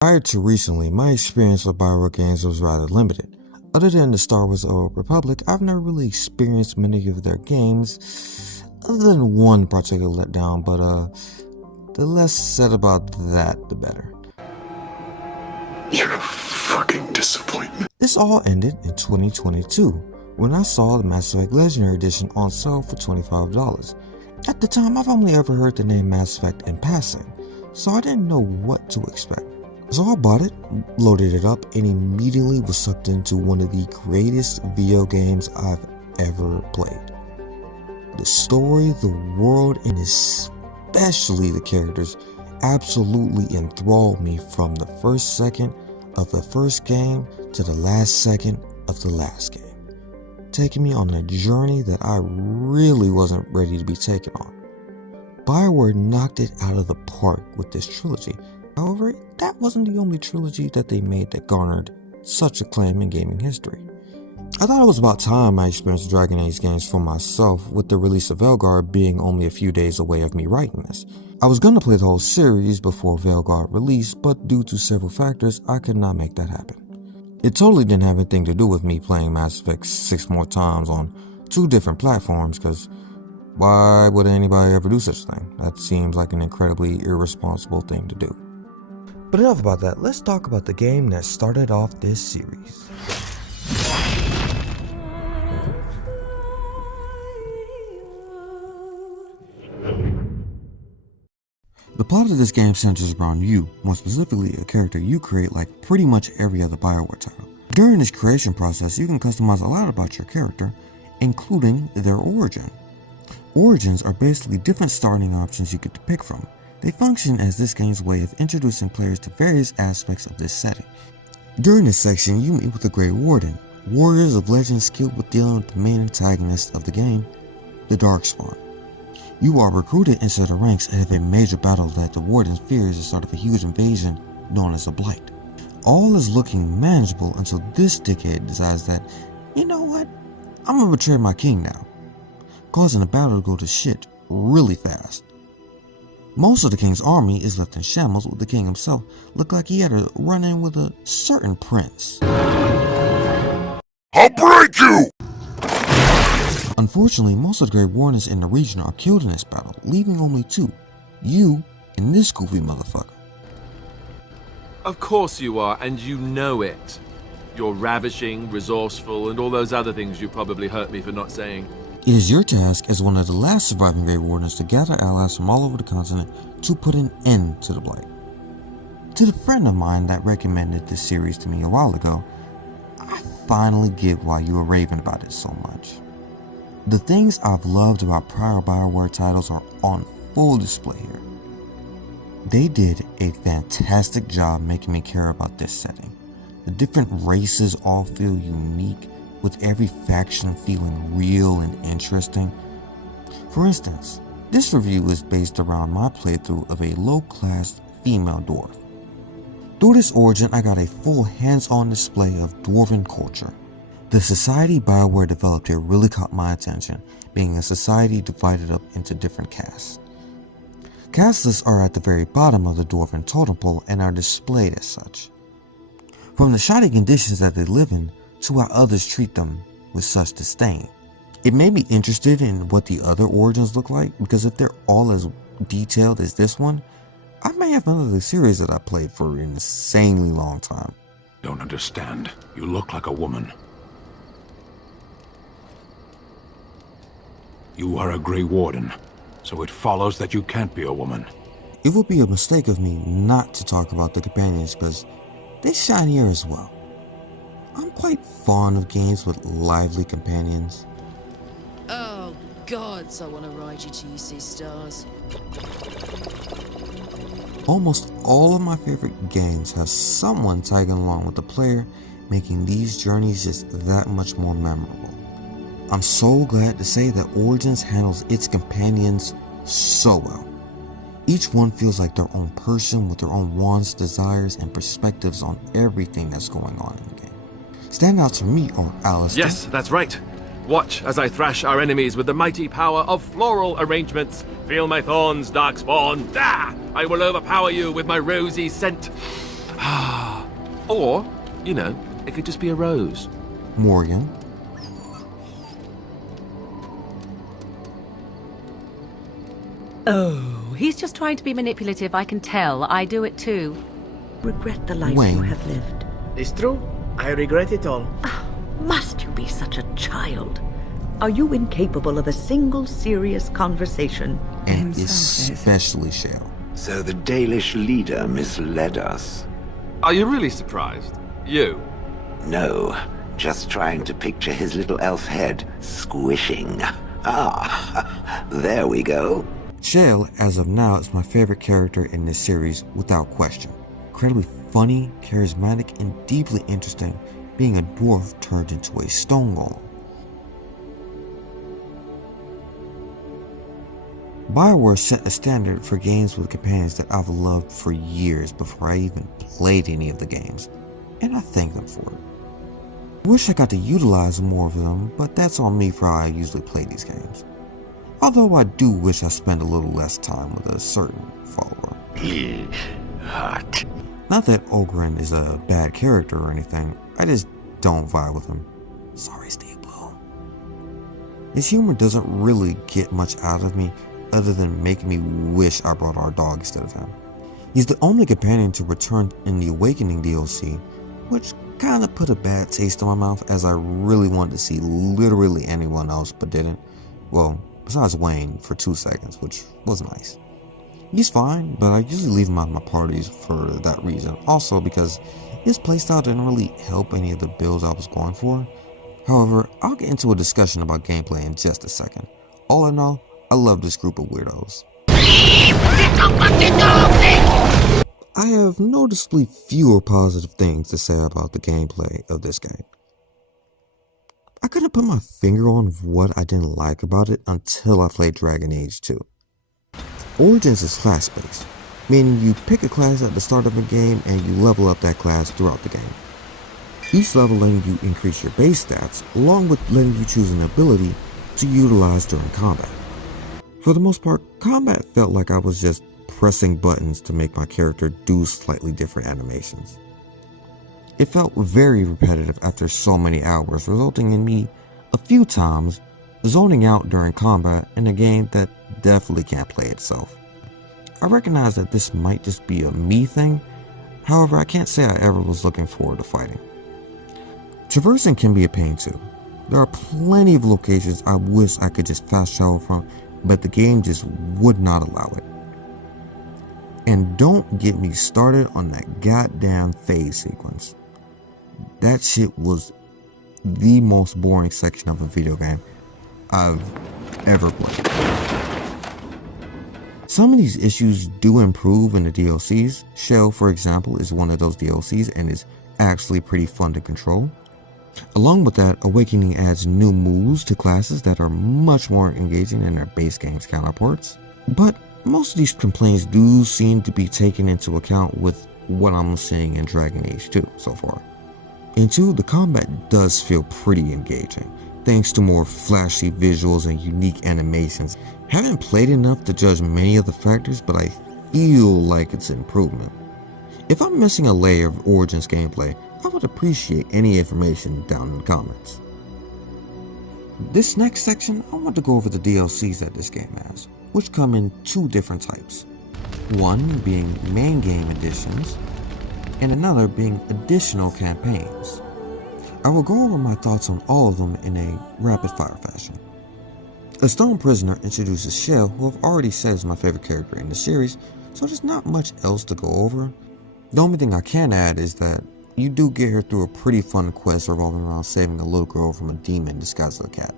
Prior to recently, my experience with Bioware games was rather limited. Other than the Star Wars Old Republic, I've never really experienced many of their games, other than one particular letdown, but the less said about that, the better. You're a fucking disappointment. This all ended in 2022, when I saw the Mass Effect Legendary Edition on sale for $25. At the time, I've only ever heard the name Mass Effect in passing, so I didn't know what to expect. So I bought it, loaded it up, and immediately was sucked into one of the greatest video games I've ever played. The story, the world, and especially the characters absolutely enthralled me from the first second of the first game to the last second of the last game, taking me on a journey that I really wasn't ready to be taken on. Bioware knocked it out of the park with this trilogy. However, that wasn't the only trilogy that they made that garnered such acclaim in gaming history. I thought it was about time I experienced Dragon Age games for myself, with the release of Veilguard being only a few days away of me writing this. I was gonna play the whole series before Veilguard released, but due to several factors, I could not make that happen. It totally didn't have anything to do with me playing Mass Effect 6 more times on 2 different platforms, cause why would anybody ever do such a thing? That seems like an incredibly irresponsible thing to do. But enough about that, let's talk about the game that started off this series. The plot of this game centers around you, more specifically a character you create like pretty much every other Bioware title. During this creation process, you can customize a lot about your character, including their origin. Origins are basically different starting options you get to pick from. They function as this game's way of introducing players to various aspects of this setting. During this section, you meet with the Grey Warden, warriors of legend skilled with dealing with the main antagonist of the game, the Darkspawn. You are recruited into the ranks and have a major battle that the Warden fears is sort of a huge invasion known as a Blight. All is looking manageable until this dickhead decides that, you know what, I'm gonna betray my king now, causing the battle to go to shit really fast. Most of the king's army is left in shambles, with the king himself look like he had a run-in with a certain prince. I'll break you! Unfortunately, most of the Grey Wardens in the region are killed in this battle, leaving only 2, you and this goofy motherfucker. Of course you are, and you know it. You're ravishing, resourceful, and all those other things you probably hurt me for not saying. It is your task as one of the last surviving Grey Wardens to gather allies from all over the continent to put an end to the Blight. To the friend of mine that recommended this series to me a while ago, I finally get why you were raving about it so much. The things I've loved about prior Bioware titles are on full display here. They did a fantastic job making me care about this setting. The different races all feel unique, with every faction feeling real and interesting. For instance, this review is based around my playthrough of a low-class female dwarf. Through this origin, I got a full hands-on display of dwarven culture. The society Bioware developed here really caught my attention, being a society divided up into different castes. Caste lists are at the very bottom of the dwarven totem pole and are displayed as such. From the shoddy conditions that they live in, to how others treat them with such disdain. It made me interested in what the other origins look like, because if they're all as detailed as this one, I may have another series that I played for an insanely long time. Don't understand. You look like a woman. You are a Grey Warden, so it follows that you can't be a woman. It would be a mistake of me not to talk about the companions, because they shine here as well. I'm quite fond of games with lively companions. Oh, gods, I want to ride you till you see stars. Almost all of my favorite games have someone tagging along with the player, making these journeys just that much more memorable. I'm so glad to say that Origins handles its companions so well. Each one feels like their own person with their own wants, desires, and perspectives on everything that's going on in the game. Standouts for me are Alistair. Yes, that's right. Watch as I thrash our enemies with the mighty power of floral arrangements. Feel my thorns, Darkspawn. Ah! I will overpower you with my rosy scent. Or, you know, it could just be a rose. Morrigan. Oh, he's just trying to be manipulative, I can tell. I do it too. Regret the life Wynne. you have lived. It's true. I regret it all. Must you be such a child? Are you incapable of a single serious conversation? And especially Shale. So the Dalish leader misled us. Are you really surprised? You? No, just trying to picture his little elf head squishing. Ah, there we go. Shale, as of now, is my favorite character in this series without question. Incredibly funny, charismatic, and deeply interesting, being a dwarf turned into a stone golem. BioWare set a standard for games with companions that I've loved for years before I even played any of the games, and I thank them for it. Wish I got to utilize more of them, but that's on me for how I usually play these games. Although I do wish I spent a little less time with a certain follower. Hot. Not that Ogren is a bad character or anything, I just don't vibe with him. Sorry, Steve Blue. His humor doesn't really get much out of me other than making me wish I brought our dog instead of him. He's the only companion to return in the Awakening DLC, which kinda put a bad taste in my mouth as I really wanted to see literally anyone else but didn't. Well, besides Wynne for 2 seconds, which was nice. He's fine, but I usually leave him out of my parties for that reason. Also because his playstyle didn't really help any of the builds I was going for. However, I'll get into a discussion about gameplay in just a second. All in all, I love this group of weirdos. I have noticeably fewer positive things to say about the gameplay of this game. I couldn't put my finger on what I didn't like about it until I played Dragon Age 2. Origins is class-based, meaning you pick a class at the start of a game and you level up that class throughout the game. Each level letting you increase your base stats, along with letting you choose an ability to utilize during combat. For the most part, combat felt like I was just pressing buttons to make my character do slightly different animations. It felt very repetitive after so many hours, resulting in me, a few times, zoning out during combat in a game that definitely can't play itself. I recognize that this might just be a me thing, however I can't say I ever was looking forward to fighting. Traversing can be a pain too. There are plenty of locations I wish I could just fast travel from, but the game just would not allow it. And don't get me started on that goddamn phase sequence. That shit was the most boring section of a video game I've ever played. Some of these issues do improve in the DLCs. Shale, for example, is one of those DLCs and is actually pretty fun to control. Along with that, Awakening adds new moves to classes that are much more engaging than their base game's counterparts. But most of these complaints do seem to be taken into account with what I'm seeing in Dragon Age 2 so far. In 2, the combat does feel pretty engaging, thanks to more flashy visuals and unique animations. Haven't played enough to judge many of the factors, but I feel like it's an improvement. If I'm missing a layer of Origins gameplay, I would appreciate any information down in the comments. This next section, I want to go over the DLCs that this game has, which come in 2 different types. One being main game editions, and another being additional campaigns. I will go over my thoughts on all of them in a rapid fire fashion. A Stone Prisoner introduces Shale, who I've already said is my favorite character in the series, so there's not much else to go over. The only thing I can add is that you do get her through a pretty fun quest revolving around saving a little girl from a demon disguised as a cat.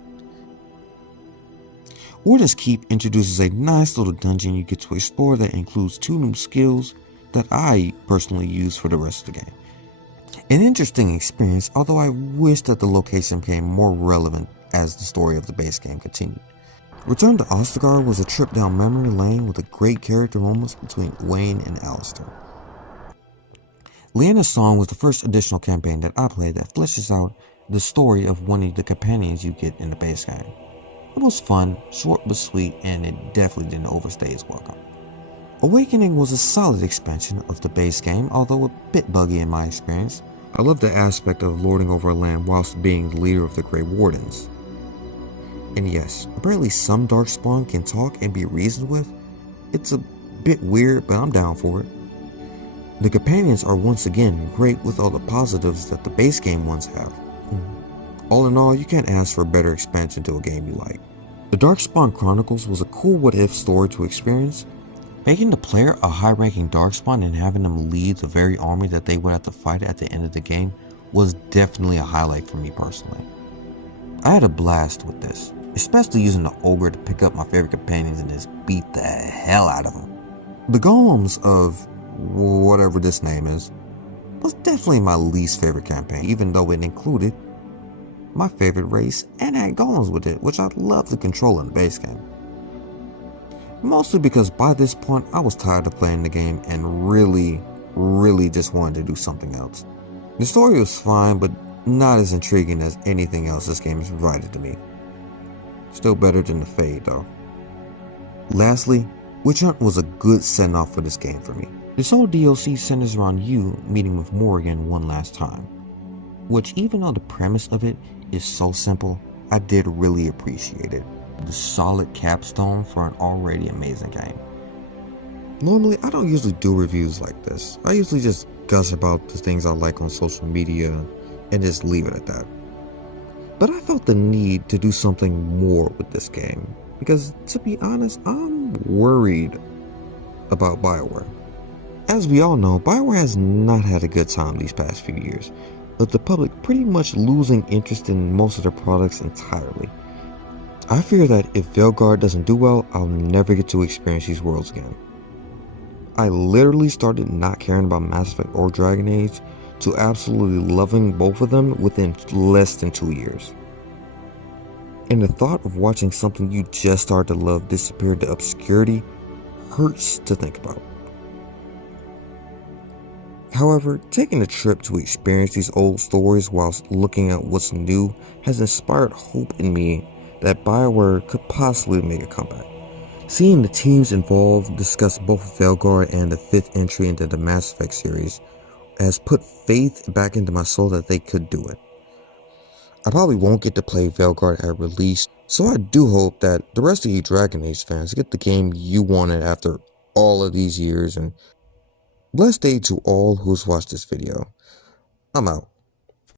Warden's Keep introduces a nice little dungeon you get to explore that includes 2 new skills that I personally use for the rest of the game. An interesting experience, although I wish that the location became more relevant as the story of the base game continued. Return to Ostergard was a trip down memory lane with a great character moments between Wynne and Alistair. Leanna's Song was the first additional campaign that I played that fleshes out the story of one of the companions you get in the base game. It was fun, short but sweet, and it definitely didn't overstay its welcome. Awakening was a solid expansion of the base game, although a bit buggy in my experience. I love the aspect of lording over a land whilst being the leader of the Grey Wardens. And yes, apparently some Darkspawn can talk and be reasoned with. It's a bit weird, but I'm down for it. The companions are once again great with all the positives that the base game ones have. All in all, you can't ask for a better expansion to a game you like. The Darkspawn Chronicles was a cool what-if story to experience. Making the player a high-ranking Darkspawn and having them lead the very army that they would have to fight at the end of the game was definitely a highlight for me personally. I had a blast with this, especially using the Ogre to pick up my favorite companions and just beat the hell out of them. The Golems of whatever this name is was definitely my least favorite campaign, even though it included my favorite race and had golems with it, which I love to control in the base game. Mostly because by this point I was tired of playing the game and really just wanted to do something else. The story was fine, but not as intriguing as anything else this game has provided to me. Still better than the Fade though. Lastly, Witch Hunt was a good send-off for this game for me. This whole DLC centers around you meeting with Morrigan one last time, which even though the premise of it is so simple, I did really appreciate it. The solid capstone for an already amazing game. Normally, I don't usually do reviews like this. I usually just gush about the things I like on social media and just leave it at that. But I felt the need to do something more with this game because, to be honest, I'm worried about BioWare. As we all know, BioWare has not had a good time these past few years, with the public pretty much losing interest in most of their products entirely. I fear that if Veilguard doesn't do well, I'll never get to experience these worlds again. I literally started not caring about Mass Effect or Dragon Age to absolutely loving both of them within less than 2 years. And the thought of watching something you just started to love disappear into obscurity hurts to think about. However, taking a trip to experience these old stories whilst looking at what's new has inspired hope in me that BioWare could possibly make a comeback. Seeing the teams involved discuss both Veilguard and the 5th entry into the Mass Effect series has put faith back into my soul that they could do it. I probably won't get to play Veilguard at release, so I do hope that the rest of you Dragon Age fans get the game you wanted after all of these years, and blessed day to all who's watched this video. I'm out.